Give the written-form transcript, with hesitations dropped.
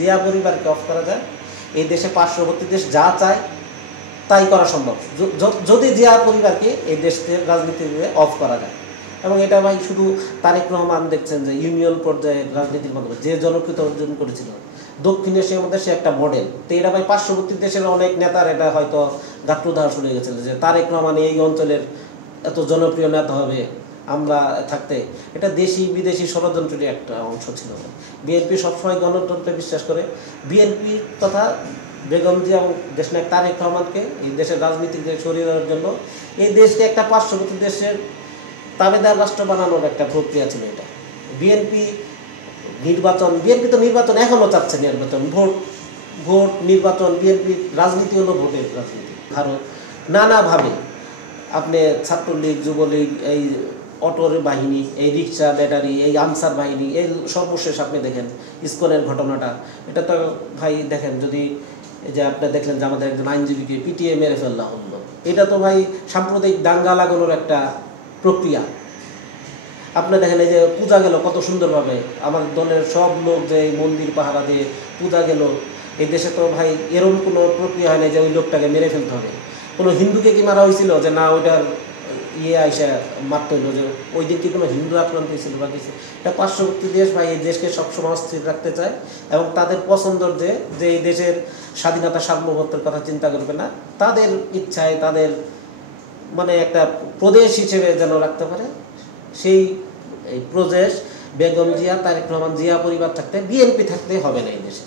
জিয়া পরিবারকে অফ করা যায়, এই দেশে পার্শ্ববর্তী দেশ যা চায় তাই করা সম্ভব যদি জিয়া পরিবারকে এই দেশের রাজনীতিতে অফ করা যায়। এবং এটা ভাই শুধু তারেক রহমান দেখছেন যে ইউনিয়ন পর্যায়ের রাজনীতির মাধ্যমে যে জনপ্রিয়তা অর্জন করেছিল দক্ষিণ এশিয়ার মধ্যে সে একটা মডেল। তো এটা ভাই পার্শ্ববর্তী দেশের অনেক নেতার এটা হয়তো গাত্রদাহ শুনে গেছিল যে তারেক রহমান এই অঞ্চলের এত জনপ্রিয় নেতা হবে আমরা থাকতে। এটা দেশি বিদেশি ষড়যন্ত্রের একটা অংশ ছিল। বিএনপি সবসময় গণতন্ত্রে বিশ্বাস করে। বিএনপি তথা বেগম জিয়া এবং দেশনায়ক তারেক রহমানকে এই দেশের রাজনীতিকে সরিয়ে দেওয়ার জন্য এই দেশকে একটা পার্শ্ববর্তী দেশের তাবেদার রাষ্ট্র বানানোর একটা প্রক্রিয়া ছিল এটা। বিএনপি তো নির্বাচন এখনও চাচ্ছে, নির্বাচন ভোট নির্বাচন। বিএনপি রাজনীতি হলো ভোটের রাজনীতি। ভারত নানাভাবে আপনি ছাত্রলীগ, যুবলীগ, এই অটোর বাহিনী, এই রিক্সা ব্যাটারি, এই আনসার বাহিনী, এই সর্বশেষ আপনি দেখেন ইসকনের ঘটনাটা। এটা তো ভাই দেখেন, যদি এই যে আপনি দেখলেন যে আমাদের একজন আইনজীবীকে পিটিয়ে মেরে ফেলা হলো, এটা তো ভাই সাম্প্রদায়িক দাঙ্গা লাগানোর একটা প্রক্রিয়া। আপনি দেখেন এই যে পূজা গেল কত সুন্দরভাবে, আমার দলের সব লোক যে এই মন্দির পাহারা দিয়ে পূজা গেল। এই দেশে তো ভাই এরকম কোনো প্রক্রিয়া হয় না যে ওই লোকটাকে মেরে ফেলতে হবে। কোনো হিন্দুকে কি মারা হয়েছিল যে না ওইটার আইসা মারতে হইলো, যে ওই দিন কি কোনো হিন্দু আক্রান্ত হয়েছিল বা কিছু? এটা পার্শ্ববর্তী দেশ ভাই এই দেশকে সবসময় অস্থির রাখতে চায় এবং তাদের পছন্দর যে এই দেশের স্বাধীনতা সার্বভৌমত্বের কথা চিন্তা করবে না, তাদের ইচ্ছায় তাদের মানে একটা প্রদেশ হিসেবে যেন রাখতে পারে। সেই এই প্রদেশ বেগম জিয়া, তারেক রহমান, জিয়া পরিবার থাকতে বিএনপি থাকতে হবে না এই দেশে।